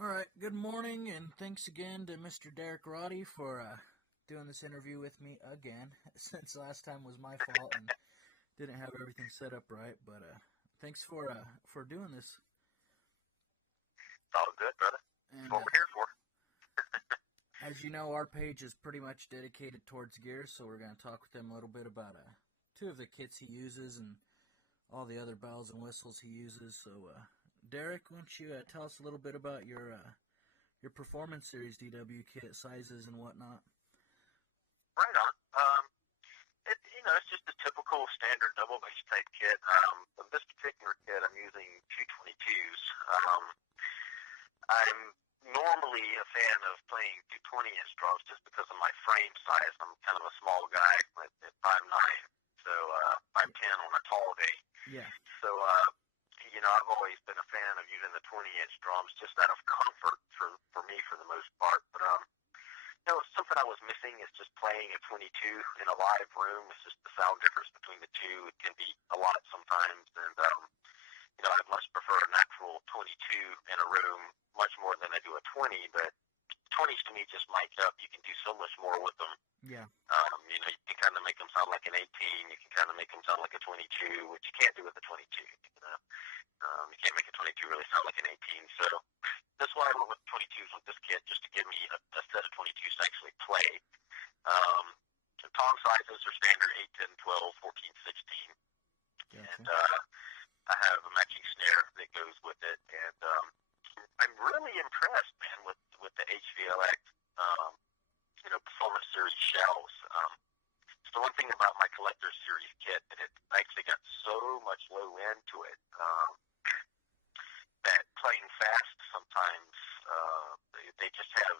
All right, good morning, and thanks again to Mr. Derek Roddy for doing this interview with me again, since last time was my fault and didn't have everything set up right. But thanks for doing this. All good, brother. That's And what we're here for. as you know, our page is pretty much dedicated towards gear, so we're going to talk with him a little bit about two of the kits he uses and all the other bells and whistles he uses. So, Derek, why don't you tell us a little bit about your Performance Series DW kit sizes and whatnot? Right on. It's just a typical standard double bass type kit. In this particular kit, I'm using 222s. I'm normally a fan of playing 220-inch drums just because of my frame size. I'm kind of a small guy at 5'9", so 5'10" on a tall day. Yeah. So, I've always been a fan of using the 20-inch drums just out of comfort for me for the most part. But, something I was missing is just playing a 22 in a live room. It's just the sound difference between the two. It can be a lot sometimes. And, I'd much prefer an actual 22 in a room much more than I do a 20. But 20s to me just mic up. You can do so much more with them. Yeah. You can kind of make them sound like an 18. You can kind of make them sound like a 22, which you can't do with a 22. You can't make a 22 really sound like an 18. So that's why I went with 22s with this kit, just to give me a set of 22s to actually play. The tom sizes are standard 8, 10, 12, 14, 16. Gotcha. And I have a matching snare that goes with it. And I'm really impressed, man, with the HVLX, Performance Series shells. So one thing about my Collector's Series kit, that it actually got so much low end to it, that playing fast sometimes, they just have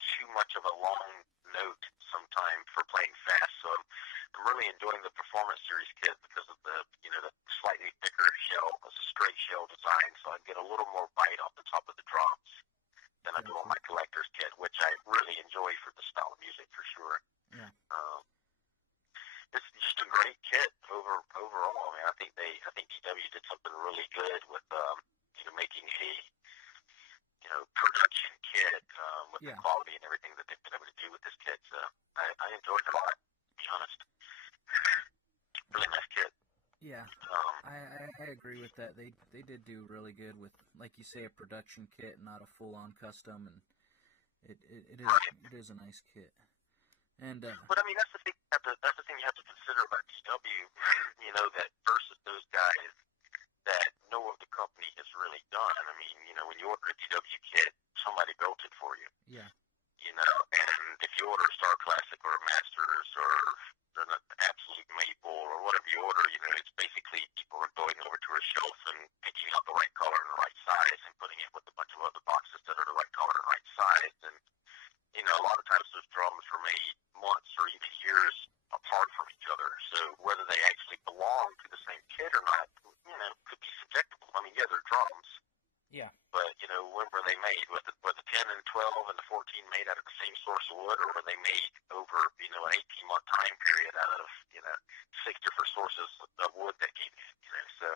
too much of a long note sometimes for playing fast. So I'm really enjoying the Performance Series kit because of the slightly thicker shell. It's a straight shell design, so I get a little more bite off the top of the drums than I do on my Collector's kit, which I really enjoy for the style of music for sure. Yeah. It's just a great kit overall. I mean, I think DW did something really good with making a production kit with the quality and everything that they've been able to do with this kit. So I enjoyed it a lot, to be honest. Really nice kit. Yeah, I agree with that. They did do really good with, like you say, a production kit, not a full-on custom, and it is a nice kit. And but I mean, that's the thing. That's the thing you have to consider about DW. That versus those guys that no other company has really done. I mean, when you order a DW kit, somebody built it for you. Yeah. And if you order a Star Classic or a Masters or an Absolute Maple or whatever you order, it's basically people are going over to a shelf and picking out the right color and the right size and putting it with a bunch of other boxes that are the right color and right size. And, a lot of times those drums were made months or even years apart from each other. So whether they actually belong to the same kit or not, could be subjective. I mean, yeah, they're drums. Yeah. But, when were they made? Were the 10 and 12 and the 14 made out of the same source of wood, or were they made over, an 18-month time period out of, 6 different sources of wood that came in, So,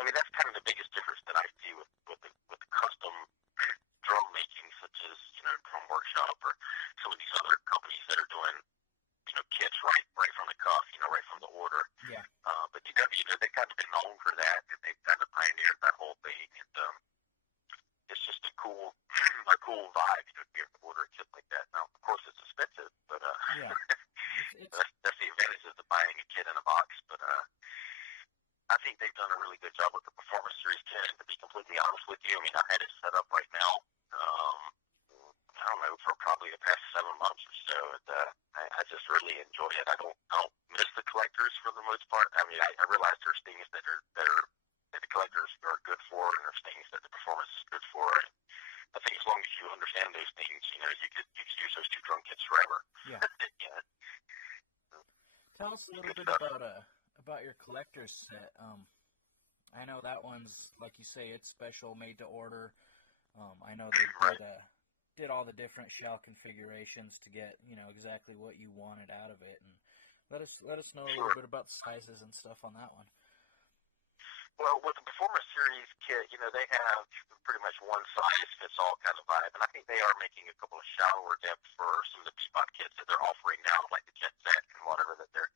I mean, that's kind of the biggest difference that I see with the custom drum making, such as, Drum Workshop or some of these other companies that are doing, kits right from the cuff, right from the order. Yeah. But DW, they've kind of been known for that, and they've kind of pioneered that whole thing, and it's just a cool vibe, to be able to order a kit like that. Now, of course, it's expensive, but Yeah. that's the advantages of buying a kit in a box. But I think they've done a really good job with the Performance Series kit. And to be completely honest with you, I mean, I've had it set up right now. I don't know, for probably the past 7 months or so. And I just really enjoy it. I don't miss the Collectors for the most part. I mean, I realize there's things that the Collectors are good for, and there's things that the Performance is good for. And I think as long as you understand those things, you could use those two drum kits forever. Yeah. Yeah. Tell us a little bit about your Collector's set. I know that one's, like you say, it's special, made to order. I know they did all the different shell configurations to get exactly what you wanted out of it, and let us know a little bit about the sizes and stuff on that one. Well, with the Performance Series kit, they have pretty much one size fits all kind of vibe, and I think they are making a couple of shallower depths for some of the bebop kits that they're offering now, like the Jet Set and whatever that they're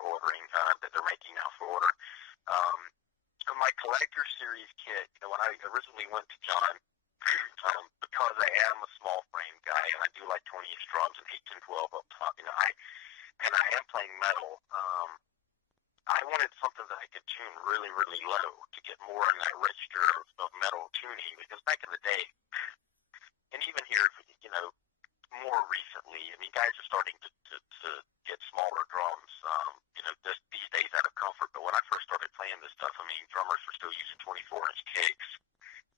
ordering, that they're making now for order. Um, so my Collector Series kit, when I originally went to John, because I am a small frame guy and I do like 20-inch drums and 8, 10, 12 up top, I am playing metal. I wanted something that I could tune really, really low to get more in that register of metal tuning, because back in the day, and even here, more recently, guys are starting to get smaller drums, these days out of comfort. But when I first started playing this stuff, drummers were still using 24-inch kicks,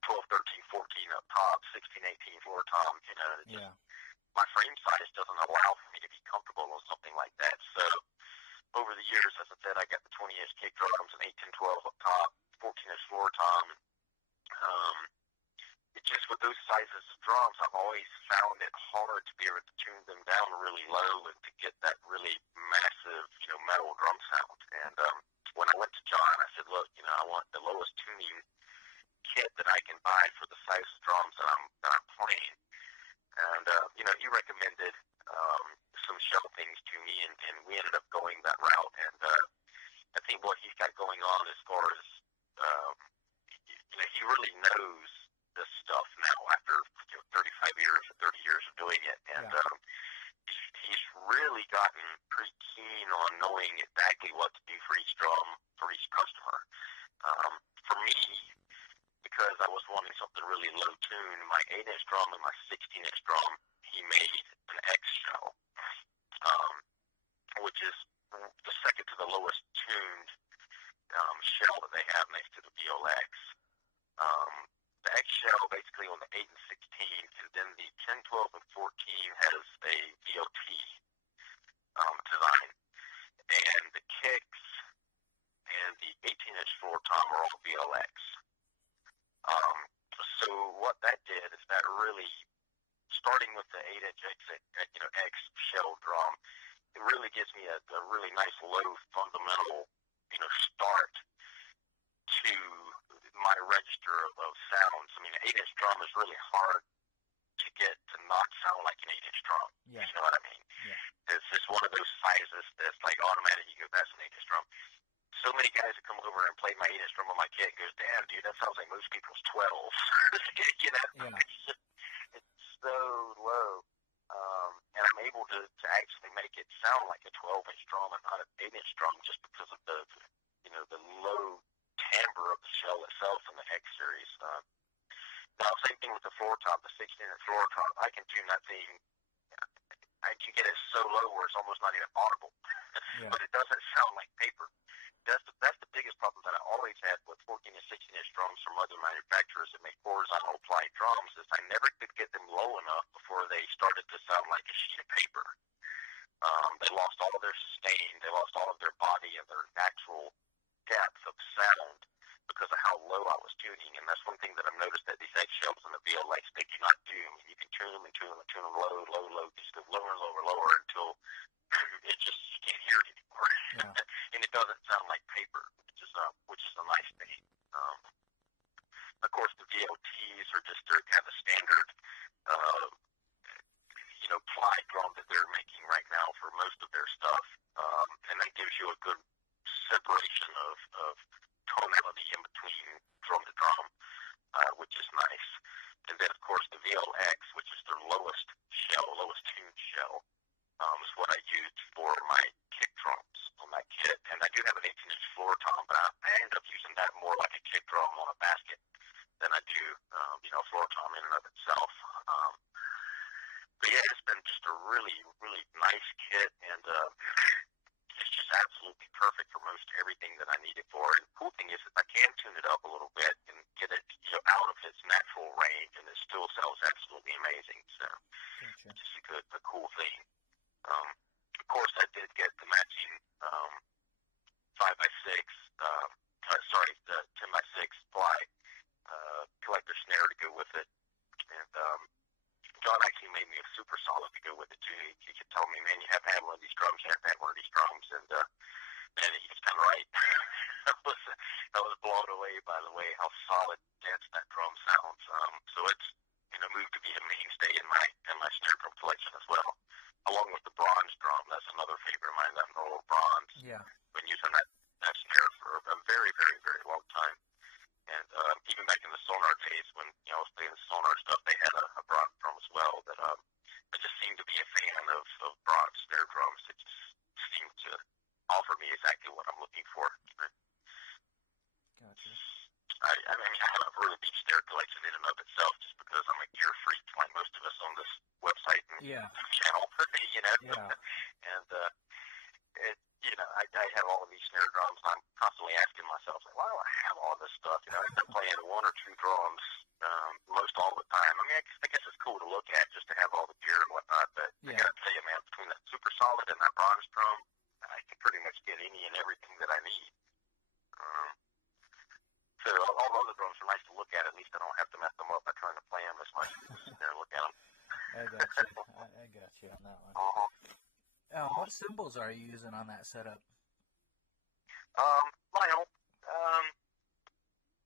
12, 13, 14 up top, 16, 18 floor toms, Yeah. My frame size doesn't allow for me to be comfortable with something like that. So over the years, as I said, I got the 20-inch kick drums and 8, 10, 12 up top, 14-inch floor tom. It's just with those sizes of drums, I've always found it hard to be able to tune them down really low and to get that really massive, metal drum sound. And when I went to John, I said, look, I want the lowest tuning kit that I can buy for the size of drums that I'm playing. And he recommended some shell things to me, and we ended up going that route. And I think what he's got going on as far as he really knows this stuff now after 35 years or 30 years of doing it, and he's really gotten pretty keen on knowing exactly what to do for each drum for each customer. For me, because I was wanting something really low tune, my 8-inch drum and my 16-inch drum, he made an X shell, which is the second to the lowest tuned shell that they have next to the VLX. The X shell basically on the 8 and 16, and then the 10, 12, and 14 has a VOT design. And the kicks and the 18-inch floor tom are all VLX. So what that did is that really, starting with the 8-inch X shell drum, it really gives me a really nice low fundamental, start to my register of sounds. An 8-inch drum is really hard to get to not sound like an 8-inch drum. Yeah. You know what I mean? Yeah. It's just one of those sizes that's like automatic. You go, that's an 8-inch drum. So many guys that come over and play my 8-inch drum on my kit and goes, damn, dude, that sounds like most people's 12s. Yeah. It's so low. And I'm able to actually make it sound like a 12-inch drum and not an 8-inch drum just because of the low timbre of the shell itself in the X series. Now, same thing with the floor top, the 16-inch floor top. I can tune that thing. I can get it so low where it's almost not even audible. Yeah. But it doesn't sound like paper. That's the biggest problem that I always had with 14 and 16-inch drums from other manufacturers that make horizontal applied drums, is I never could get them low enough before they started to sound like a sheet of paper. They lost all of their sustain, they lost all of their body and their natural depth of sound because of how low I was tuning. And that's one thing that I've noticed that these eggshells and the VLX, they do not do. You can tune them and tune them and tune them low, low, low, just go lower and lower, lower until it just, you can't hear it anymore. Yeah. And it doesn't sound like paper, which is a nice thing. Of course, the VOTs are just their kind of standard, ply drum that they're making right now for most of their stuff. And that gives you a good separation of tonality in between drum to drum, which is nice. And then, of course, the VLX, which is their lowest tuned shell, is what I used for my kick drums on that kit. And I do have an 18-inch floor tom, but I end up using that more like a kick drum on a basket than I do, floor tom in and of itself. But yeah, it's been just a really, really nice kit, and it's just absolutely perfect for most everything that I need it for. And the cool thing is I can tune it up a little bit and get it out of its natural range, and it still sounds absolutely amazing. So it's just a cool thing. Of course, I did get the matching 5x6, the 10x6 ply collector snare to go with it. And John actually made me a super solid to go with it too. He could tell me, man, you have to have one of these drums, you have to have one of these drums, and man, he was kind of right. I was blown Yeah. channel, you know. Yeah. And I have all of these snare drums. I'm constantly asking myself, like, why do I have all this stuff? You know, I end up playing one or two drums most all the time. I mean, I guess it's cool to look at just to have all the gear and whatnot, but I gotta tell you, man, between that super solid and that bronze drum, I can pretty much get any and everything that I need. So all the other drums are nice to look at. At least I don't have to mess them up by trying to play them as much as sit there and look at them. I got you. I got you on that one. What cymbals are you using on that setup? My own.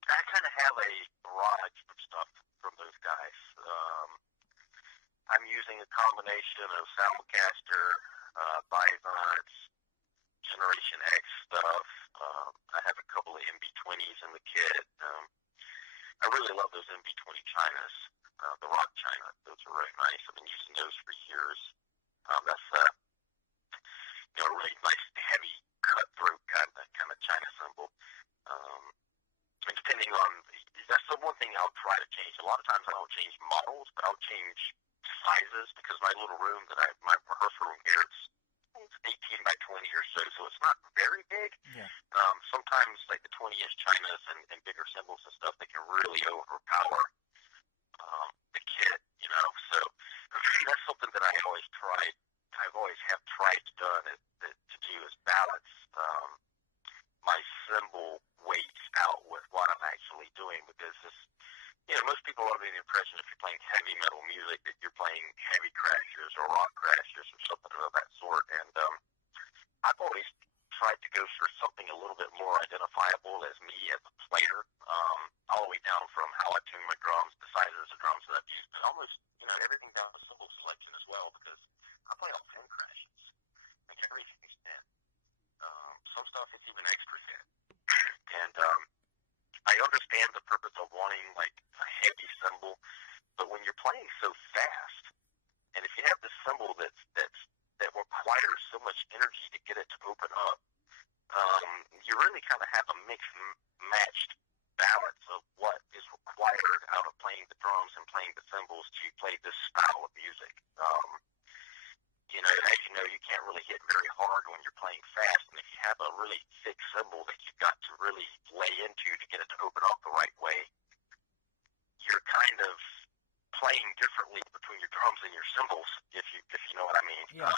I kind of have a barrage of stuff from those guys. I'm using a combination of Soundcaster, Bivons, Generation X stuff. I have a couple of MB20s in the kit. I really love those MB20 Chinas, the Rock China. Those are really nice. I've been using those for years. That's a really nice, heavy, cutthroat kind of China cymbal. And depending on, that's the one thing I'll try to change. A lot of times I don't change models, but I'll change sizes because my little room my rehearsal room here, it's 18 by 20 or so it's not very big. Yeah. Sometimes like the 20-inch Chinas and bigger cymbals and stuff, they can really overpower the kit, you know. So that's something that I've always have tried to do is balance my cymbal weights out with what I'm actually doing, because most people are under the impression if you're playing heavy metal music that you're playing heavy crashers or rock crashers or something of that sort. And I've always tried to go for something a little bit more identifiable as me as a player, all the way down from how I tune my drums, the sizes of drums that I've used, and almost everything down to cymbal selection as well, because I play all 10 crashes, like everything's 10. Some stuff is even extra 10. And I understand the purpose of wanting like a heavy cymbal, but when you're playing so fast, and if you have this cymbal that requires so much energy to get it to open up, you really kind of have a mixed matched balance of what is required out of playing the drums and playing the cymbals to play this style of music. As you know, you can't really hit very hard when you're playing fast, and if you have a really thick cymbal that you've got to really lay into to get it to open up the right way, you're kind of playing differently between your drums and your cymbals, if you know what I mean. Yeah.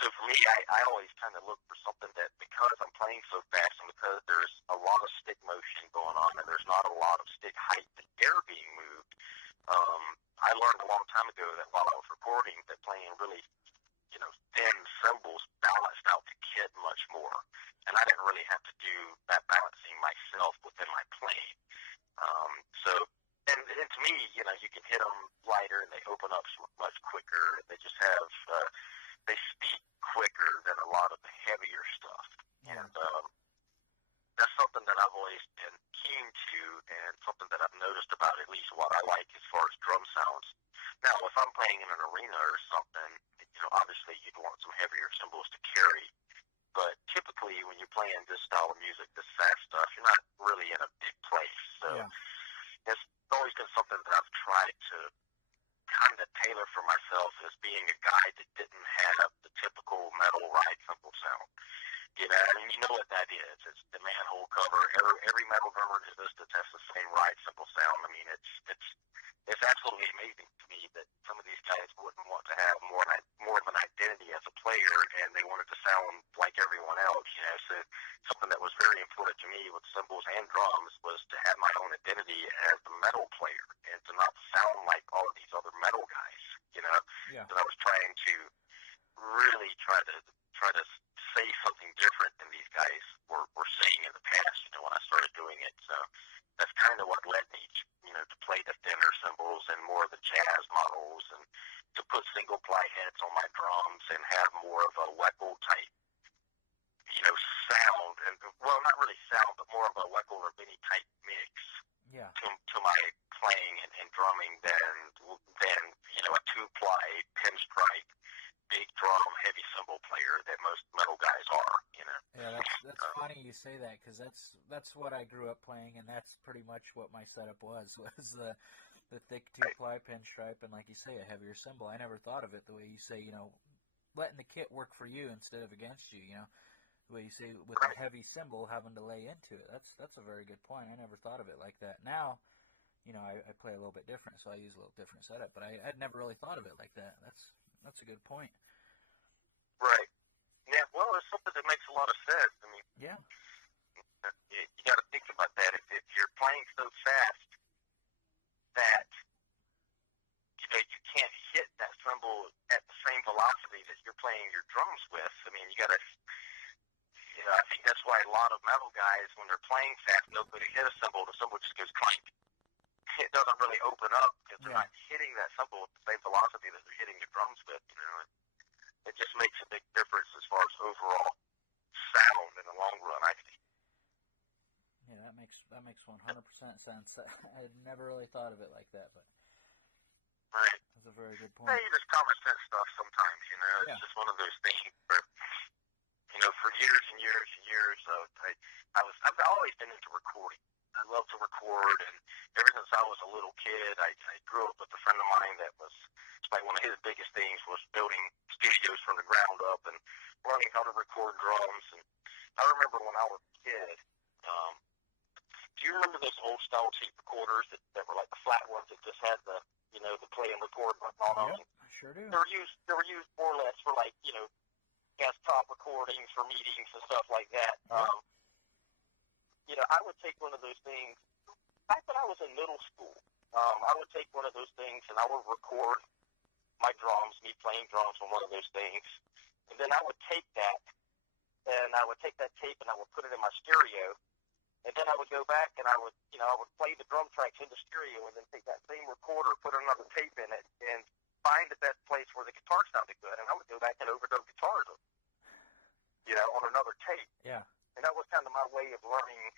So for me, I always kind of look for something that, because I'm playing so fast and because there's a lot of stick motion going on and there's not a lot of stick height and air being moved, I learned a long time ago that while I was recording that playing really thin cymbals balanced out the kit much more, and I didn't really have to do that balancing myself within my playing. And to me, you can hit them lighter and they open up much quicker. They just have they speak quicker than a lot of the heavier stuff. Yeah. And that's something that I've always been keen to, and something that I've noticed about at least what I like as far as drum sounds. Now, if I'm playing in an arena or something, obviously you'd want some heavier cymbals to carry. But typically, when you're playing this style of music, this fast stuff, you're not really in a big place. So it's always been something that I've tried to kind of tailor for myself as being a guy that didn't have the typical metal ride cymbal sound. And you know what that is. It's the manhole cover. Every metal drummer in existence has the same ride cymbal sound. I mean, it's absolutely amazing to me that some of these guys wouldn't want to have more of an identity as a player, and they wanted to sound like everyone else. So something that was very important to me with cymbals and drums was to have my own identity as a metal player and to not sound like all of these other metal guys. Yeah. That I was trying to really try to say something different than these guys were saying in the past, when I started doing it. So that's kind of what led me to play the thinner cymbals and more of the jazz models, and to put single ply heads on my drums and have more of a Weckl type, sound, and well, not really sound, but more of a Weckl or Benny type mix to my playing and drumming than a 2-ply pinstripe big drum heavy cymbal player that most metal guys are. Yeah, that's funny you say that, because that's what I grew up playing, and that's pretty much what my setup was the thick Right. 2-ply pinstripe, and like you say, a heavier cymbal. I never thought of it the way you say, letting the kit work for you instead of against you, the way you say with a Right. heavy cymbal having to lay into it. That's a very good point. I never thought of it like that. Now, I play a little bit different, so I use a little different setup, but I'd never really thought of it like that. That's a good point. Right. Yeah. Well, it's something that makes a lot of sense. I mean, Yeah. you got to think about that. If you're playing so fast that you can't hit that cymbal at the same velocity that you're playing your drums with. I mean, you got to. I think that's why a lot of metal guys, when they're playing fast, they'll go to hit a cymbal, the cymbal just goes clank. It doesn't really open up because they're not hitting that cymbal with the same velocity that they're hitting your drums with. It just makes a big difference as far as overall sound in the long run, I think. Yeah, that makes 100% sense. I had never really thought of it like that, but right. That's a very good point. Yeah, you just common sense stuff sometimes. It's just one of those things where for years and years and years, I've always been into recording. I love to record, and ever since I was a little kid, I grew up with a friend of mine that was like one of his biggest things was building studios from the ground up and learning how to record drums. And I remember when I was a kid. Do you remember those old style tape recorders that were like the flat ones that just had the the play and record button on them? Yep, I sure do. They were used more or less for like desktop recordings for meetings and stuff like that. I would take one of those things. Back when I was in middle school, I would take one of those things and I would record my drums, me playing drums on one of those things, and then I would take that and I would take that tape and I would put it in my stereo, and then I would go back and I would play the drum tracks in the stereo, and then take that same recorder, put another tape in it, and find the best place where the guitar sounded good, and I would go back and overdub guitars, on another tape. Yeah. And that was kind of my way of learning,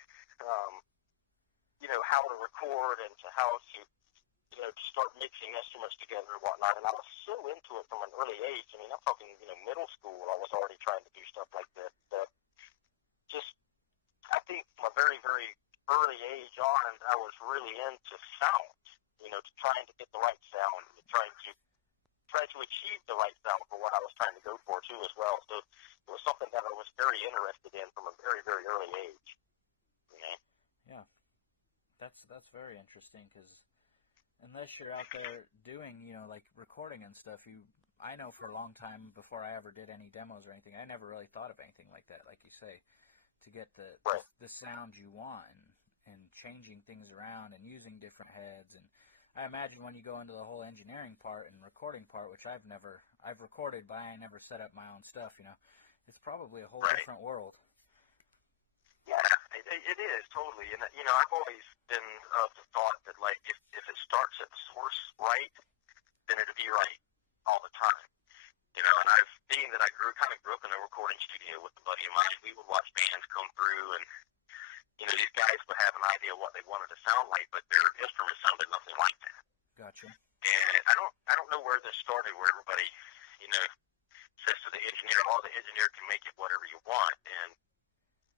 how to record and to how to, to start mixing instruments together and whatnot. And I was so into it from an early age. I mean, I'm talking, middle school. I was already trying to do stuff like this. I think from a very, very early age on, I was really into sound, trying to get the right sound, and trying to achieve the right sound for what I was trying to go for too as well. So it was something that I was very interested in from a very, very early age. Yeah, that's very interesting because unless you're out there doing, like recording and stuff, I know for a long time before I ever did any demos or anything, I never really thought of anything like that, like you say, to get the sound you want and changing things around and using different heads. And I imagine when you go into the whole engineering part and recording part, which I've recorded, but I never set up my own stuff, it's probably a whole different world. Yeah, it is, totally. And, I've always been of the thought that, like, if it starts at the source right, then it'll be right all the time. And being that I grew up in a recording studio with a buddy of mine, we would watch bands come through, and, these guys would have an idea of what they wanted to sound like, but their instruments sounded nothing like that. Gotcha. And I don't know where this started, where everybody, says to the engineer, the engineer can make it whatever you want. And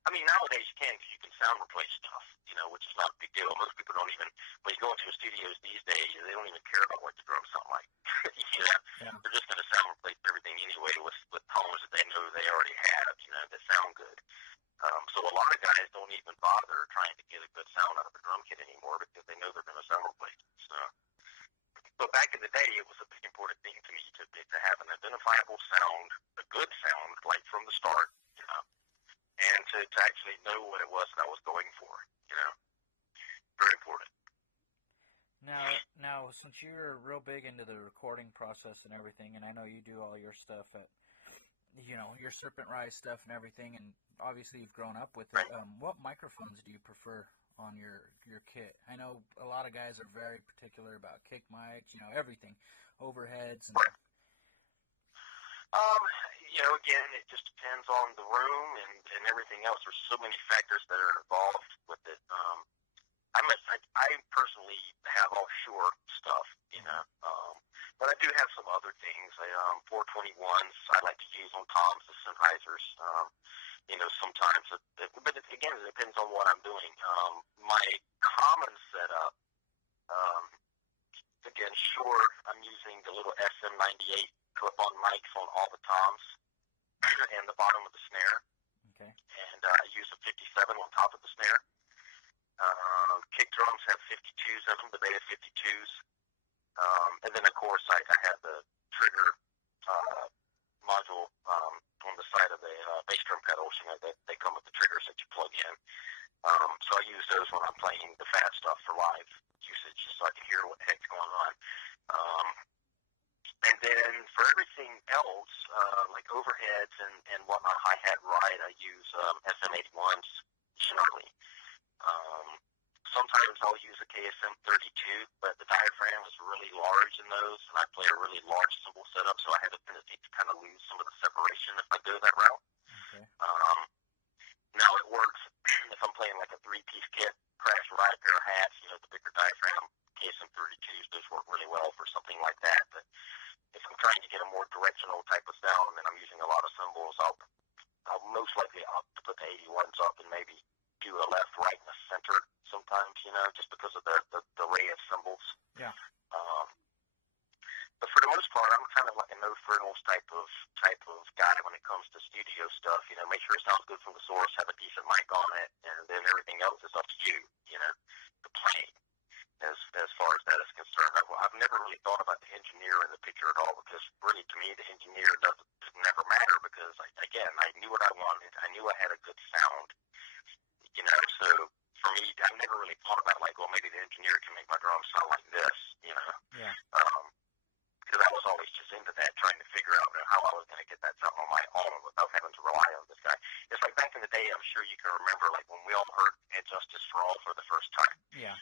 I mean, nowadays you can, because you can sound replace stuff, which is not a big deal. Most people don't even, when you go into studios these days, they don't even care about what the drums sound like. Yeah. They're just going to sound replace everything anyway with tones that they know they already have, that sound good. So a lot of guys don't even bother trying to get a good sound out of a drum kit anymore because they know they're going to sound replaced. But back in the day, it was a big important thing to me to have an identifiable sound, a good sound, like from the start, and to actually know what it was that I was going for, Very important. Now, since you're real big into the recording process and everything, and I know you do all your stuff at, your Serpent Rise stuff and everything, and obviously you've grown up with it, what microphones do you prefer on your kit? I know a lot of guys are very particular about kick mics, everything, overheads. And... Again, it just depends on the room and everything else. There's so many factors that are involved with it. I personally have offshore stuff, but I do have some other things. 421s I like to use on toms, the Sennheisers. Sometimes, but again, it depends on what I'm doing. My common setup sure I'm using the little SM98 clip-on mics on all the toms and the bottom of the snare. Okay. And I use a 57 on top of the snare. Kick drums have 52s in them, the Beta 52s. And then, of course, I have the trigger module on the side of the bass drum pedals. You know, they come with the triggers that you plug in. So I use those when I'm playing the fat stuff for live usage, just so I can hear what the heck's going on. And then for everything else, like overheads and whatnot, hi-hat ride, I use SM81s generally. Sometimes I'll use a KSM32, but the diaphragm is really large in those, and I play a really large cymbal setup, so I have a tendency to kind of lose some of the separation if I go that route. Okay. Now it works if I'm playing like a three-piece kit, crash ride, pair of hats, you know, the bigger diaphragm KSM32s, those work really well for something like that. But if I'm trying to get a more directional type of sound and I'm using a lot of cymbals, I'll most likely opt to put the 81s up and maybe do a left, right, and a center sometimes, you know, just because of the array of cymbals. Yeah. But for the most part, I'm kind of like a no-frills type of guy when it comes to studio stuff. You know, make sure it sounds good from the source, have a decent mic on it, and then everything else is up to you. You know, the playing as far as that is concerned. I've never really thought about the engineer in the picture at all, because really to me the engineer doesn't never matter, because I knew what I wanted. I knew I had a good sound. You know, so for me, I never really thought about like, well, maybe the engineer can make my drums sound like this. You know. Yeah. Because I was always just into that, trying to figure out how I was going to get that sound on my own without having to rely on this guy. It's like back in the day, I'm sure you can remember, like when we all heard And Justice for All for the first time. Yeah.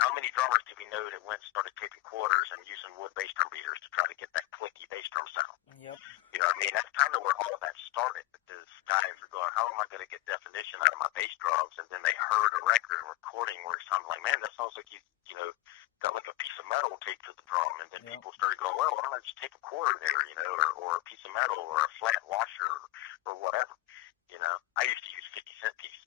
How many drummers did we know that went and started taping quarters and using wood bass drum beaters to try to get that clicky bass drum sound? Yep. You know what I mean? That's kind of where all of that started, because guys were going, how am I going to get definition out of my bass drums? And then they heard a record recording where it sounded like, man, that sounds like you know, got like a piece of metal taped to the drum. And then people started going, well, why don't I just tape a quarter there, you know, or a piece of metal or a flat washer or whatever. You know, I used to use 50-cent pieces.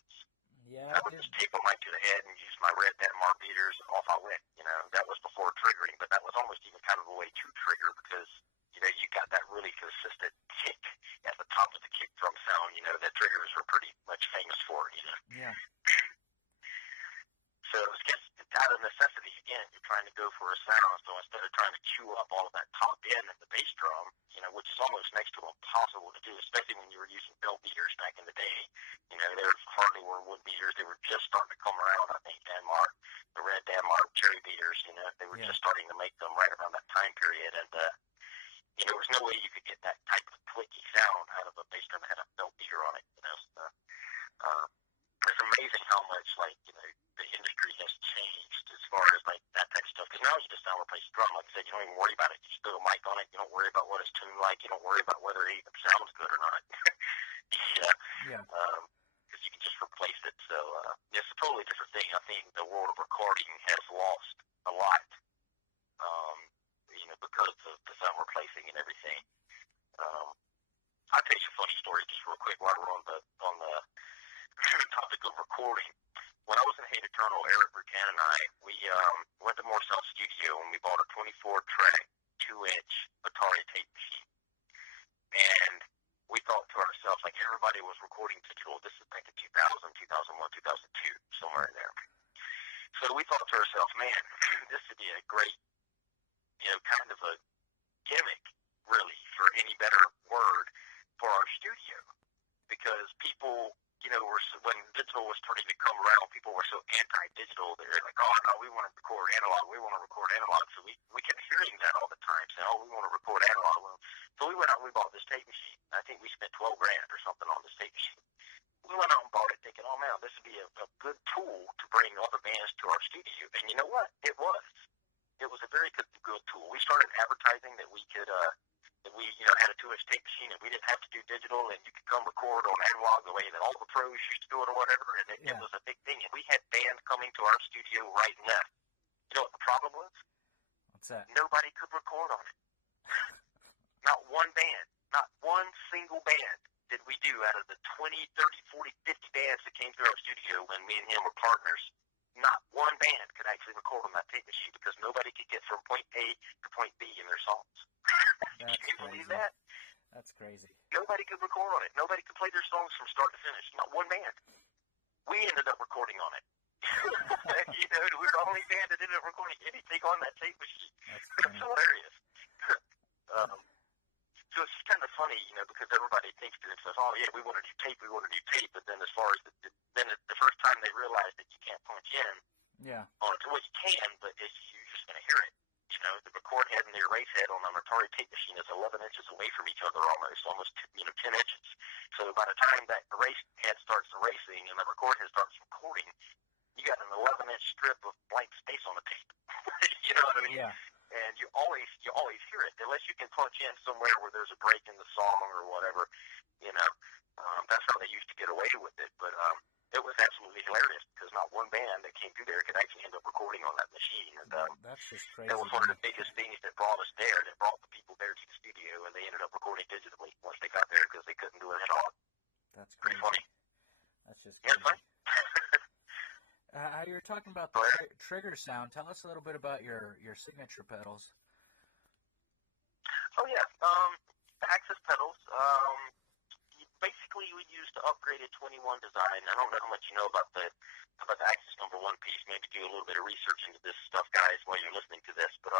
Yeah. I would just tape them right to the head and use my red Denmark beaters, and off I went. You know, that was before triggering, but that was almost even kind of a way to trigger, because, you know, you got that really consistent kick at the top of the kick drum sound, you know, that triggers are pretty much famous for, you know. Yeah. So it's just out of necessity. Again, you're trying to go for a sound, so instead of trying to chew up all of that top end at the bass drum, you know, which is almost next to impossible to do, especially when you were using belt beaters back in the day. You know, there hardly were wood beaters. They were just starting to come around, I think, Denmark, the red Denmark cherry beaters, you know, they were just starting to make them right around that time period. And, you know, there was no way you could get that type of clicky sound out of a bass drum that had a belt beater on it, you know. So, it's amazing how much, like, you know, the industry has changed as far as, like, that type of stuff. Because now you just sound replace a drum. Like I said, you don't even worry about it. You just throw a mic on it. You don't worry about what it's tuned like. You don't worry about whether it even sounds good or not. Yeah. Because you can just replace it. So, it's a totally different thing. I think the world of recording has lost a lot, you know, because of the sound replacing and everything. I'll tell you a funny story just real quick while we're on the topic of recording. When I was in Hate Eternal, Eric Buchanan and I, we went to Morcell Studio and we bought a 24-track, 2-inch Atari tape machine. And we thought to ourselves, like, everybody was recording digital. This is back in 2000, 2001, 2002, somewhere in there. So we thought to ourselves, man, this would be a great, you know, kind of a gimmick, really, for any better word, for our studio. Because people, you know, when digital was starting to come around, people were so anti-digital. They were like, oh, no, we want to record analog. We want to record analog. So we kept hearing that all the time, saying, oh, we want to record analog. So we went out and we bought this tape machine. I think we spent $12,000 or something on this tape machine. We went out and bought it thinking, oh, man, this would be a good tool to bring other bands to our studio. And you know what? It was. It was a very good tool. We started advertising that we could that we, you know, had a 2-inch tape machine and we didn't have to do digital, and you could come record on analog the way that all the pros used to do it or whatever, and it was a big thing. And we had bands coming to our studio right and left. You know what the problem was? What's that? Nobody could record on it. Not one band. Not one single band did we do out of the 20, 30, 40, 50 bands that came through our studio when me and him were partners. not one band could actually record on that tape machine because nobody could get from point A to point B in their songs. That's Can you crazy. believe that? That's crazy. Nobody could record on it. Nobody could play their songs from start to finish. Not one band. We ended up recording on it. You know, we were the only band that ended up recording anything on that tape machine. That's hilarious. So it's just kind of funny, you know, because everybody thinks to themselves, oh, yeah, we want to do tape, But then as far as the first time they realize that you can't punch in, well, you can, but you're just going to hear it. You know, the record head and the erase head on an Atari tape machine is 11 inches away from each other almost 10 inches. So by the time that erase head starts erasing and the record head starts recording, you got an 11-inch strip of blank space on the tape. You know what I mean? Yeah. And you always hear it, unless you can punch in somewhere where there's a break in the song or whatever. You know, that's how they used to get away with it. But it was absolutely hilarious because not one band that came through there could actually end up recording on that machine. And that's just crazy. that was one of the biggest things that brought us there. That brought the people there to the studio, and they ended up recording digitally once they got there because they couldn't do it at all. That's pretty funny. That's just crazy. Yeah, funny. You were talking about the trigger sound. Tell us a little bit about your signature pedals. Oh, yeah. The Axis pedals, basically we used the upgraded 21 design. I don't know how much you know about the Axis number 1 piece. Maybe do a little bit of research into this stuff, guys, while you're listening to this. But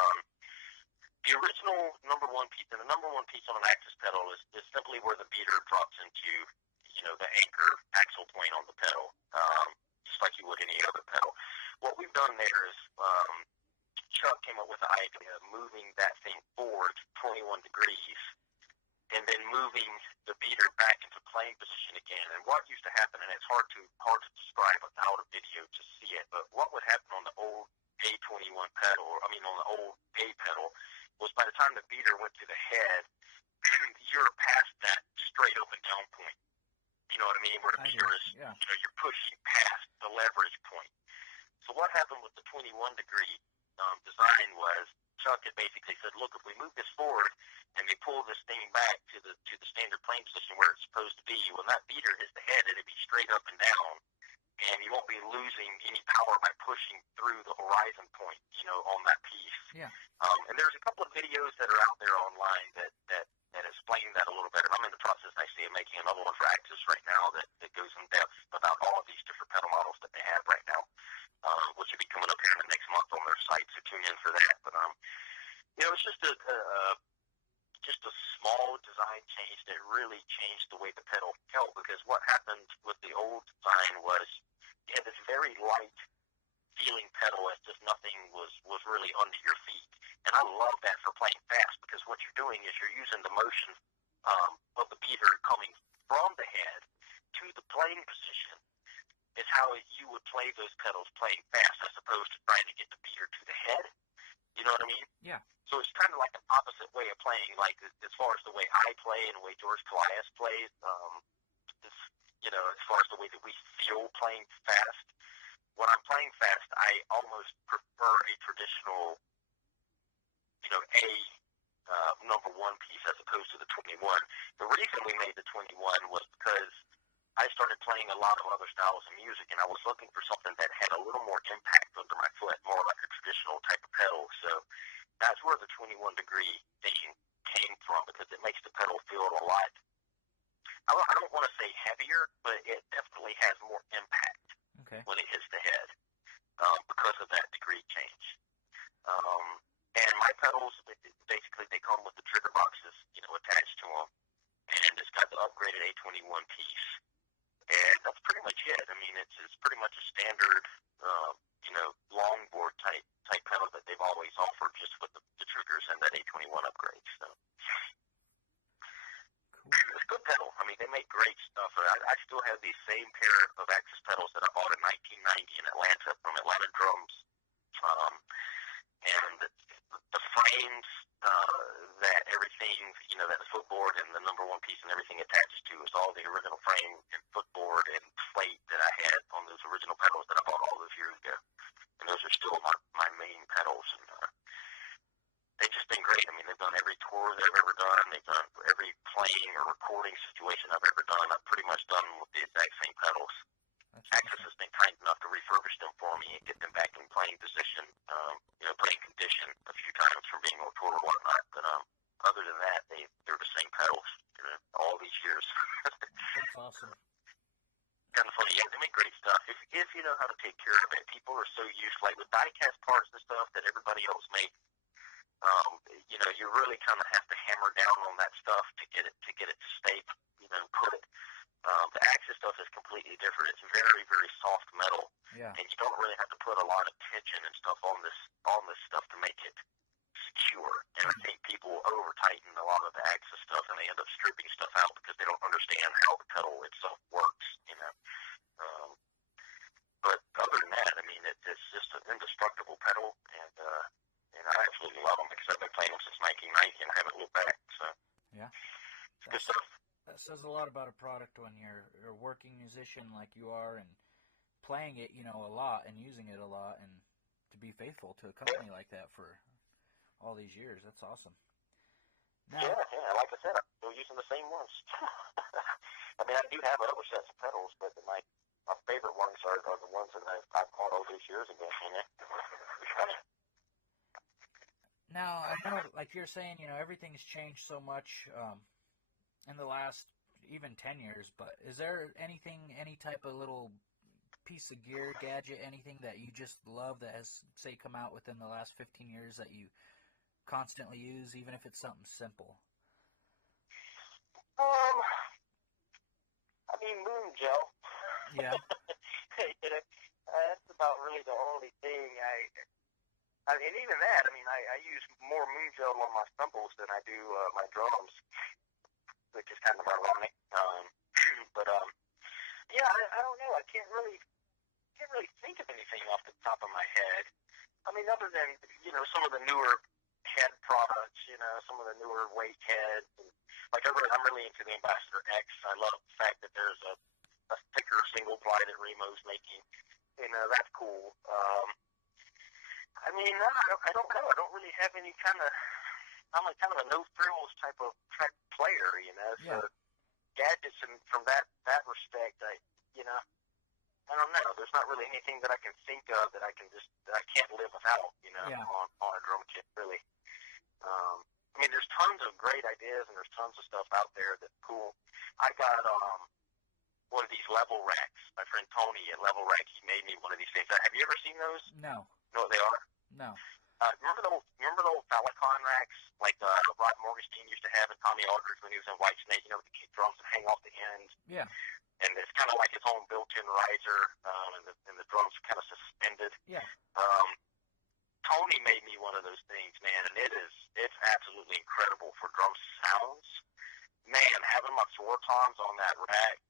the original number 1 piece, and the number 1 piece on an Axis pedal is simply where the beater drops into, you know, the anchor axle point on the pedal. Just like you would any other pedal. What we've done there is Chuck came up with the idea of moving that thing forward 21 degrees and then moving the beater back into playing position again. And what used to happen, and it's hard to describe without a video to see it, but what would happen on the old A21 pedal, on the old A pedal, was by the time the beater went to the head, you're past that straight up and down point. You know what I mean? Where the beater is, you know, you're pushing past the leverage point. So what happened with the 21-degree design was Chuck had basically said, look, if we move this forward and we pull this thing back to the standard playing position where it's supposed to be, when that beater hits the head, it'll be straight up and down, and you won't be losing any power by pushing through the horizon point, you know, on that piece. Yeah. And there's a couple of videos that are out there online that explain that a little better. I'm in the process, actually, of making another one for Axis right now that goes in depth about all of these different pedal models that they have right now, which will be coming up here in the next month on their site, so tune in for that. But, you know, it's just a small design change that really changed the way the pedal felt, because what happened with the old design was you had this very light feeling pedal as just nothing was really under your feet. And I love that for playing fast, because what you're doing is you're using the motion of the beater coming from the head to the playing position is how you would play those pedals playing fast, as opposed to trying to get the beater to the head. You know what I mean? Yeah. So it's kind of like an opposite way of playing, like as far as the way I play and the way George Colias plays, you know, as far as the way that we feel playing fast. When I'm playing fast, I almost prefer a traditional, you know, number 1 piece as opposed to the 21. The reason we made the 21 was because I started playing a lot of other styles of music, and I was looking for something that had a little more impact under my foot, more like a traditional type of pedal. So that's where the 21-degree thing came from, because it makes the pedal feel a lot, I don't want to say heavier, but it definitely has more impact when it hits the head because of that degree change. And my pedals, basically, they come with the trigger boxes, you know, attached to them, and it's got the upgraded A21 piece. And that's pretty much it. I mean, it's pretty much a standard, you know, longboard type pedal that they've always offered, just with the triggers and that A21 upgrade. So cool. It's a good pedal. I mean, they make great stuff. I still have the same pair of Axis pedals that I bought in 1990 in Atlanta from Atlanta Drums. And the frames that everything, you know, that the footboard and the number 1 piece and everything attaches to is all the original frame and footboard and plate that I had on those original pedals that I bought all those years ago. And those are still my main pedals. And they've just been great. I mean, they've done every tour they've ever done. They've done every playing or recording situation I've ever done. I've pretty much done with the exact same pedals. Axis has been kind kind enough to refurbish them for me and get them back in playing position, playing condition a few times from being on tour or whatnot. But other than that, they're the same pedals all these years. That's awesome. Kind of funny. Yeah, they make great stuff if you know how to take care of it. People are so used, like with die-cast parts and stuff that everybody else makes. You really kind of have to hammer down on that stuff to get it to stay, put it. The Axis stuff is completely different. It's very, very soft metal, and you don't really have to put a lot of tension and stuff on this stuff to make it secure. And I think people over tighten a lot of the Axis stuff, and they end up stripping stuff out because they don't understand how the pedal itself works. But other than that, I mean, it's just an indestructible pedal, and I absolutely love them because I've been playing them since 1990 and I haven't looked back. So yeah, it's good stuff. That says a lot about a product when you're a working musician like you are and playing it, a lot and using it a lot, and to be faithful to a company like that for all these years. That's awesome. Now, yeah, like I said, I'm still using the same ones. I mean, I do have other sets of pedals, but my favorite ones are the ones that I've bought all these years ago. Now, I know, like you're saying, everything's changed so much in the last even 10 years, but is there any type of little piece of gear, gadget, anything that you just love that has, say, come out within the last 15 years that you constantly use, even if it's something simple? I mean, moon gel. Yeah. That's about really the only thing and even that, I mean, I use more moon gel on my cymbals than I do my drums, which is kind of ironic. But yeah, I don't know. I can't really think of anything off the top of my head. I mean, other than some of the newer head products, some of the newer weight heads. And, like I'm really into the Ambassador X. I love the fact that there's a thicker single ply that Remo's making. That's cool. I mean, I don't know. I don't really have any kind of. I'm like kind of a no frills type of player, So gadgets and from that respect, I don't know. There's not really anything that I can think of that I can't live without, on a drum kit, really. I mean, there's tons of great ideas and there's tons of stuff out there that's cool. I got one of these level racks. My friend Tony at Level Rack, he made me one of these things. Have you ever seen those? No. Know what they are? No. Remember the old Falicon racks like Rod Morgenstein used to have and Tommy Aldridge when he was in Whitesnake, the kick drums that hang off the end? Yeah. And it's kind of like its own built-in riser, and the drums kind of suspended. Yeah. Tony made me one of those things, man, and it's absolutely incredible for drum sounds. Man, having my floor toms on that rack,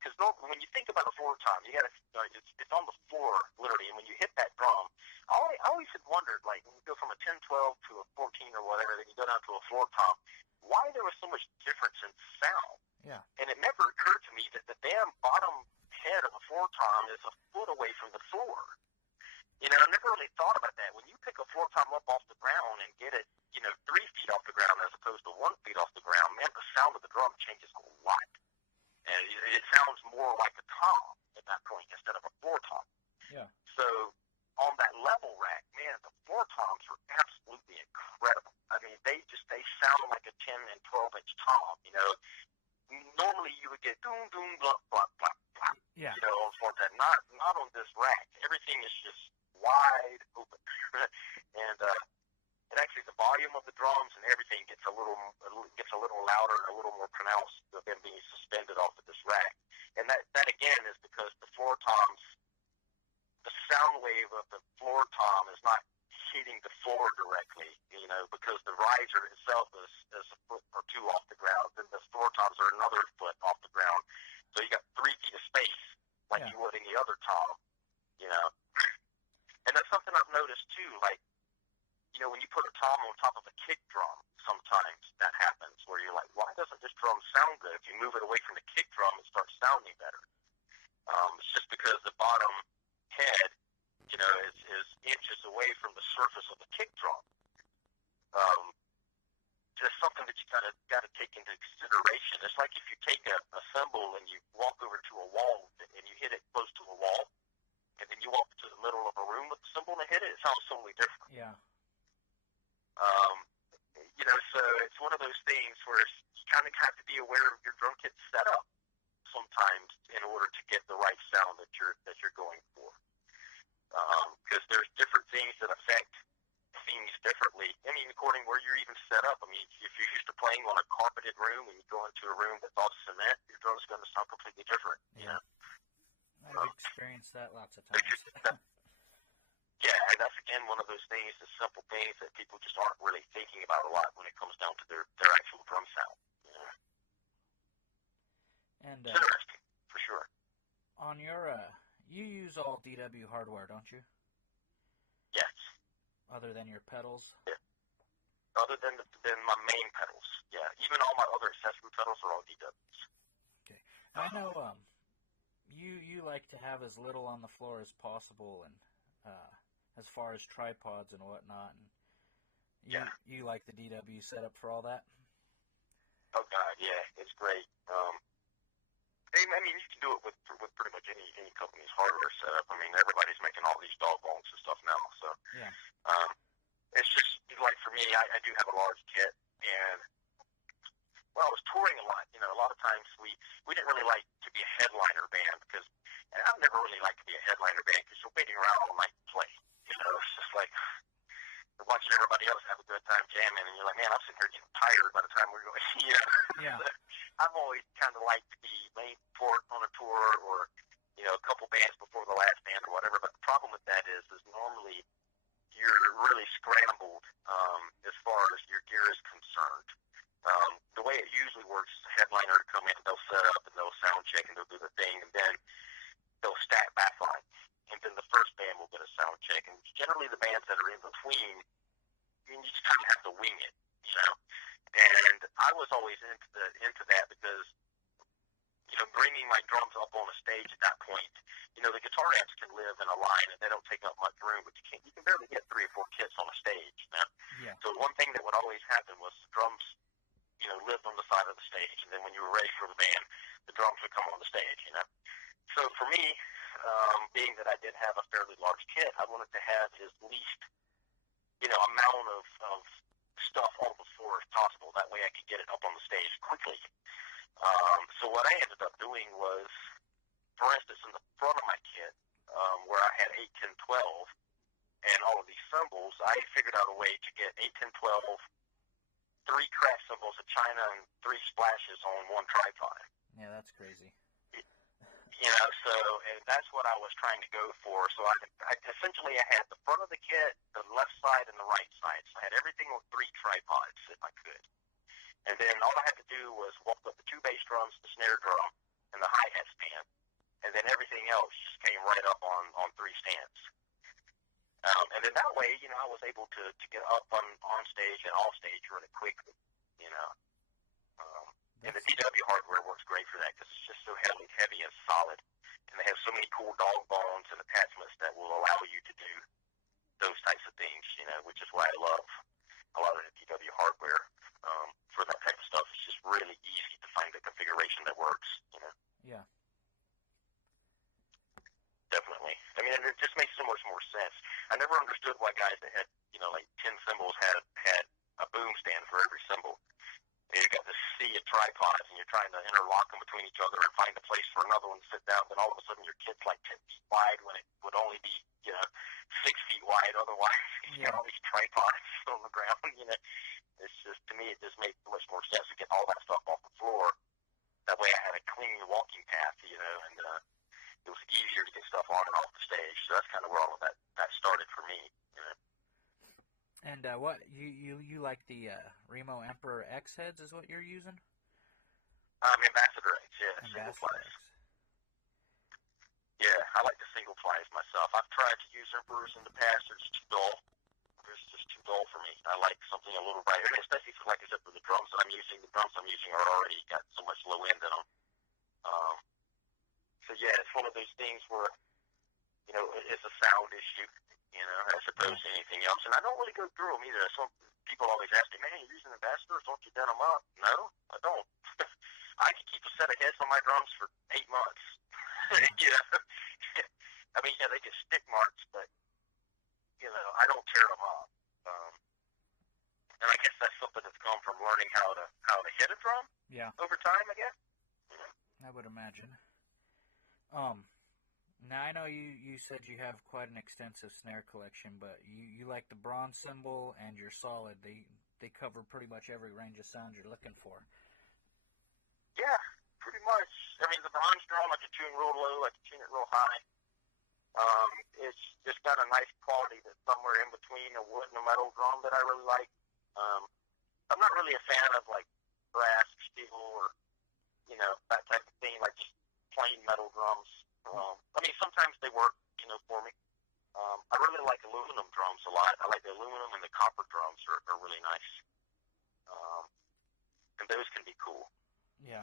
because when you think about a floor tom, you got to it's on the floor literally, and when you hit that drum, I always had wondered, like when you go from a 10-12 to a 14 or whatever, then you go down to a floor tom, why there was so much difference in sound. Yeah. And it never occurred to me that the damn bottom head of a floor tom is a foot away from the floor. I never really thought about that. When you pick a floor tom up off the ground and get it, 3 feet off the ground as opposed to 1 feet off the ground, man, the sound of the drum changes a lot. And it sounds more like a tom at that point instead of a floor tom. Yeah. So on that level rack, man, the floor toms are absolutely incredible. I mean, they sound like a 10 and 12 inch tom. Normally you would get doom doom blah blah blah blah. Yeah. On floor tom, not on this rack. Everything is just wide open, and actually the volume of the drums and everything gets a little louder and a little more pronounced than them being suspended off of this rack. And that again is because the floor toms, the sound wave of the floor tom is not hitting the floor directly, because the riser itself is a foot or two off the ground, and the floor toms are another foot off the ground. So you got 3 feet of space like you would any other tom, And that's something I've noticed too, like, when you put a tom on top of a kick drum, sometimes that happens where you're like, why doesn't this drum sound good? If you move it away from the kick drum, it starts sounding better. It's just because the bottom head, is inches away from the surface of the kick drum. just something that you gotta take into consideration. It's like if you take a cymbal and you walk over to a wall and you hit it close to a wall, and then you walk to the middle of a room with the cymbal and hit it. It sounds totally different. Yeah. Um, so it's one of those things where you kind of have to be aware of your drum kit setup sometimes in order to get the right sound that you're going for. Because there's different things that affect things differently. I mean, according where you're even set up. I mean, if you're used to playing on a carpeted room and you go into a room that's all cement, your drum's going to sound completely different. Yeah. I've experienced that lots of times. Yeah, and that's again one of those things, the simple things that people just aren't really thinking about a lot when it comes down to their actual drum sound. Yeah. And it's interesting, for sure. On your, you use all DW hardware, don't you? Yes. Other than your pedals? Yeah. Other than my main pedals, yeah. Even all my other accessory pedals are all DWs. Okay. I know you like to have as little on the floor as possible, and as far as tripods and whatnot. And you like the DW setup for all that? Oh God, yeah, it's great. I mean, you can do it with pretty much any company's hardware setup. I mean, everybody's making all these dog bones and stuff now, so yeah. It's just like for me, I do have a large kit, and well, I was touring a lot. A lot of times we didn't really like to be a headliner band and I've never really liked to be a headliner band because you're waiting around all night to play. It's just like you're watching everybody else have a good time jamming, and you're like, man, I'm sitting here getting tired by the time we're going. Yeah. I've always kind of liked to be main support on a tour, or a couple bands before the last band or whatever. But the problem with that is normally you're really scrambled as far as your gear is concerned. The way it usually works is a headliner will come in, they'll set up, and they'll sound check, and they'll do the thing, and then they'll stack backline. And then the first band will get a sound check. And generally the bands that are in between, you just kind of have to wing it, And I was always into that because, bringing my drums up on a stage at that point, the guitar amps can live in a line and they don't take up much room, but you can barely get 3 or 4 kits on a stage, Yeah. So one thing that would always happen was the drums, lived on the side of the stage, and then when you were ready for the band, the drums would come on the stage, So for me, being that I did have a fairly large kit, I wanted to have as least, amount of stuff on the floor as possible. That way I could get it up on the stage quickly. So what I ended up doing was, for instance, in the front of my kit, where I had 8, 10, 12, and all of these cymbals, I figured out a way to get 8, 10, 12, 3 crash cymbals, a China, and 3 splashes on one tripod. Yeah, that's crazy. And that's what I was trying to go for. So I essentially had the front of the kit, the left side, and the right side. So I had everything on 3 tripods if I could. And then all I had to do was walk up the 2 bass drums, the snare drum, and the hi-hat stand. And then everything else just came right up on 3 stands. And then that way, I was able to get up on stage and off stage really quickly, And the DW hardware works great for that because it's just so heavy and solid. And they have so many cool dog bones and attachments that will allow you to do those types of things, which is why I love a lot of the DW hardware. For that type of stuff, it's just really easy to find a configuration that works, Yeah. Definitely. I mean, it just makes so much more sense. I never understood why guys that had, like 10 cymbals had a boom stand for every cymbal. And you've got this sea of tripods, and you're trying to interlock them between each other and find a place for another one to sit down. Then all of a sudden, your kit's like 10 feet wide when it would only be, 6 feet wide. Otherwise, you got all these tripods on the ground. It's just, to me, it just makes so much more sense to get all that stuff off the floor. That way, I had a clean walking path, and it was easier to get stuff on and off the stage. So that's kind of where all of that started for me. And what you like the Remo Emperor X heads is what you're using? Ambassador X, yeah, single plies. Yeah, I like the single plies myself. I've tried to use Emperors in the past. They're just too dull. It's just too dull for me. I like something a little brighter, especially like I said, for the drums that I'm using. The drums I'm using are already got so much low end in them. So yeah, it's one of those things where it's a sound issue. as opposed to anything else. And I don't really go through them either. Some people always ask me, man, you're using ambassadors, don't you done them up? No, I don't. I can keep a set of heads on my drums for 8 months. I mean, yeah, they get stick marks, but, I don't tear them up. And I guess that's something that's come from learning how to hit a drum over time, I guess. I would imagine. Now, I know you said you have quite an extensive snare collection, but you like the bronze cymbal and your solid. They cover pretty much every range of sound you're looking for. Yeah, pretty much. I mean, the bronze drum, I can tune real low, I can tune it real high. It's just got a nice quality that's somewhere in between a wood and a metal drum that I really like. I'm not really a fan of, like, brass, steel, or, that type of thing, like just plain metal drums. I mean, sometimes they work, for me. I really like aluminum drums a lot. I like the aluminum and the copper drums are really nice. And those can be cool. Yeah.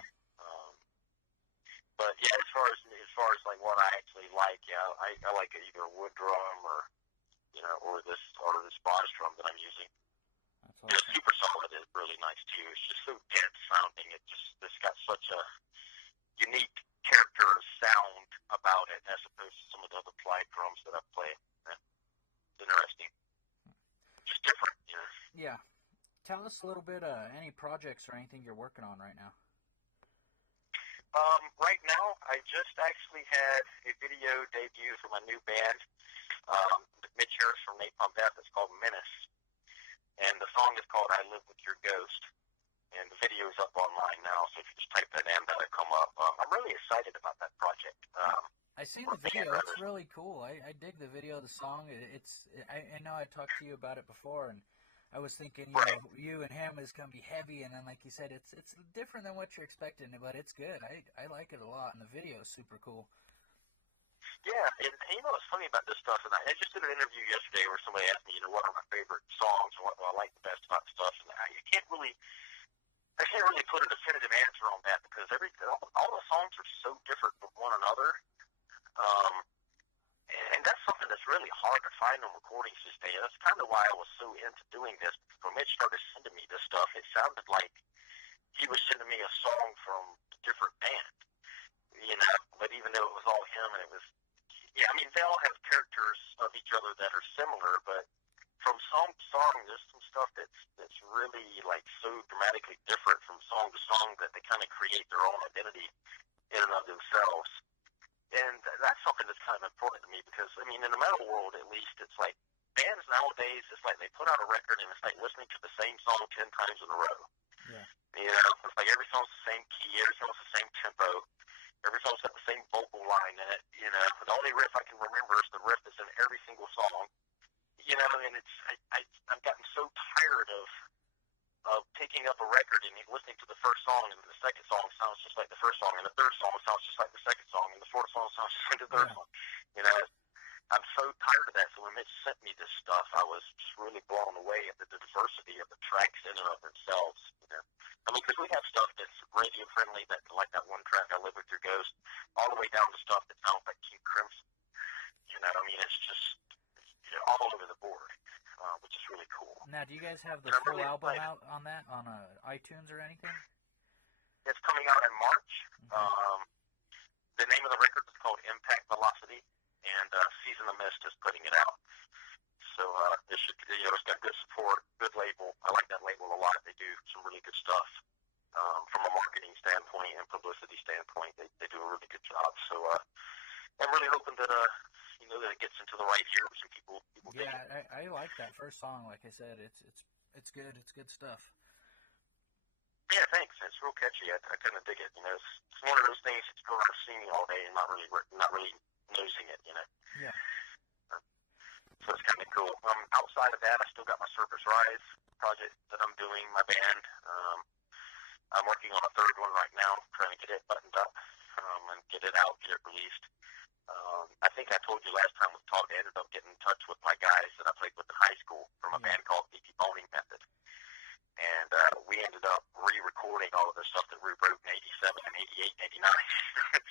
But yeah, as far as like what I actually like, I like either a wood drum or or this bronze drum that I'm using. That's awesome. The super solid is really nice too. It's just so dense sounding. It's got such a unique character of sound about it as opposed to some of the other slide drums that I've played. It's interesting. Just different, Yeah. Tell us a little bit, any projects or anything you're working on right now. Right now, I just actually had a video debut for my new band, Mitch Harris from Napalm Death. It's called Menace. And the song is called I Live With Your Ghost. And the video is up online now, so if you just type that in, that'll come up. I'm really excited about that project. I seen the video. It's really cool. I dig the video of the song. I know I talked to you about it before, and I was thinking, you and him is going to be heavy, and then, like you said, it's different than what you're expecting, but it's good. I like it a lot, and the video is super cool. Yeah, and what's funny about this stuff, and I just did an interview yesterday where somebody asked me, what are my favorite songs, and what do I like the best about stuff, and I can't really put a definitive answer on that because all the songs are so different from one another. And that's something that's really hard to find on recordings these days. That's kind of why I was so into doing this. When Mitch started sending me this stuff, it sounded like he was sending me a song from a different band, but even though it was all him and it was, I mean, they all have characters of each other that are similar, but from song to song, there's some stuff that's really, like, so dramatically different from song to song that they kind of create their own identity in and of themselves. And that's something that's kind of important to me because, I mean, in the metal world, at least, it's like bands nowadays, it's like they put out a record and it's like listening to the same song 10 times in a row. Yeah. It's like every song's the same key, every song's the same tempo, every song's got the same vocal line in it, The only riff I can remember is the riff that's in every single song, and it's, I've gotten so tired of picking up a record and listening to the first song, and the second song sounds just like the first song, and the third song sounds just like the second song, and the fourth song sounds just like the third song. I'm so tired of that. So when Mitch sent me this stuff, I was just really blown away at the diversity of the tracks in and of themselves. I mean, because we have stuff that's radio friendly, that like that one track, I Live With Your Ghost, all the way down to stuff that sounds like King Crimson. I mean, it's just all over the board. Which is really cool. Now, do you guys have the full album out on that, on iTunes or anything? It's coming out in March. The name of the record is called Impact Velocity, and Season of Mist is putting it out. So it should, it's got good support, good label. I like that label a lot. They do some really good stuff from a marketing standpoint and publicity standpoint. They do a really good job. So I'm really hoping that that it gets into the right ears and people dig it. I like that first song. Like I said, it's good. It's good stuff. Yeah, thanks. It's real catchy. I kind of dig it. It's one of those things that you go around singing all day and not really nosing it. Yeah. So it's kind of cool. Outside of that, I still got my Circus Rise project that I'm doing. My band. I'm working on a third one right now, trying to get it buttoned up and get it out, get it released. I think I told you last time we talked, I ended up getting in touch with my guys that I played with in high school from a band called The Boning Method. And we ended up re-recording all of the stuff that we wrote in 87 and 88 and 89.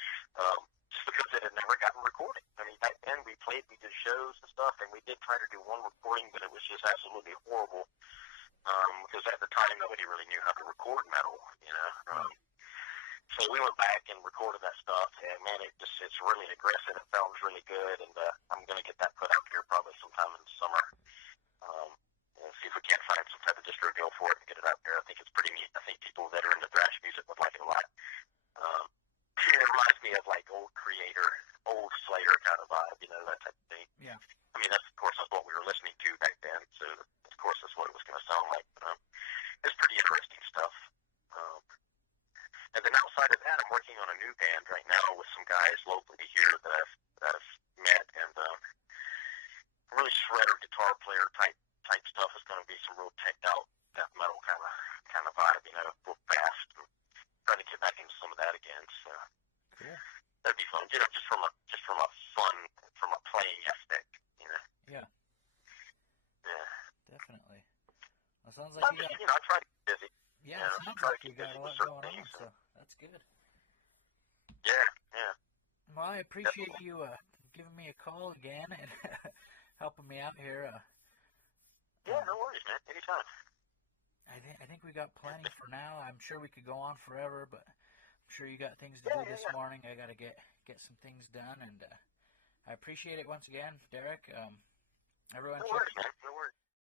Just because it had never gotten recorded. I mean, back then we did shows and stuff, and we did try to do one recording, but it was just absolutely horrible. Because at the time nobody really knew how to record metal, you know. So we went back and recorded that stuff, and man, it's really aggressive. It sounds really good, and I'm gonna get that put out here probably sometime in the summer. And see if we can't find some type of distro deal for it and get it out there. I think it's pretty neat. I think people that are into thrash music would like it a lot. It reminds me of like old Creator, old Slayer kind of vibe, you know, that type of thing. Yeah. I mean, that's of course that's what we were listening to back then, so of course that's what it was going to sound like. But, it's pretty interesting stuff. And then outside of that, I'm working on a new band right now with some guys locally here that I've met, and really shredder guitar player type stuff. Is going to be some real teched out death metal kind of vibe, you know, real fast. And trying to get back into some of that again. So cool. That'd be fun, you know, just from a fun, from a playing aspect, you know. Yeah. Yeah. Definitely. Well, sounds like you know, I try to get busy. Yeah, you know, it sounds try like to you get got busy a with lot certain going things. on, so that's good. Yeah. Well, I appreciate you giving me a call again and helping me out here. Yeah, no worries, man. Anytime. I think we got plenty for now. I'm sure we could go on forever, but I'm sure you got things to do this morning. I got to get some things done, and I appreciate it once again, Derek. Everyone, no worries, man. No worries.